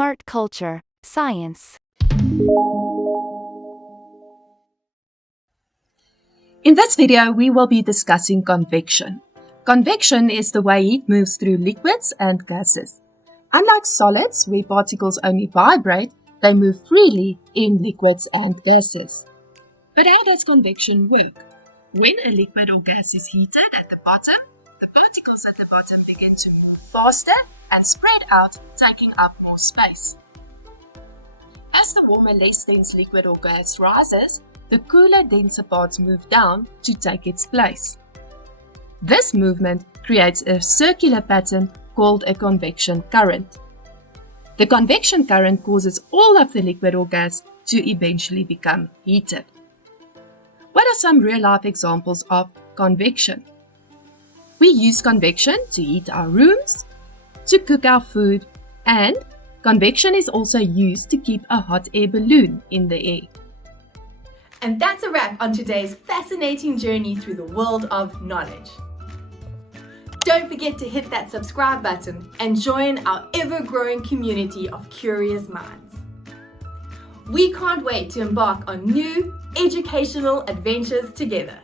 Smart culture, science. In this video, we will be discussing convection. Convection is the way heat moves through liquids and gases. Unlike solids, where particles only vibrate, they move freely in liquids and gases. But how does convection work? When a liquid or gas is heated at the bottom, the particles at the bottom begin to move faster and spread out, taking up more space. As the warmer, less dense liquid or gas rises, the cooler, denser parts move down to take its place. This movement creates a circular pattern called a convection current. The convection current causes all of the liquid or gas to eventually become heated. What are some real-life examples of convection? We use convection to heat our rooms, to cook our food, and convection is also used to keep a hot air balloon in the air. And that's a wrap on today's fascinating journey through the world of knowledge. Don't forget to hit that subscribe button and join our ever-growing community of curious minds. We can't wait to embark on new educational adventures together.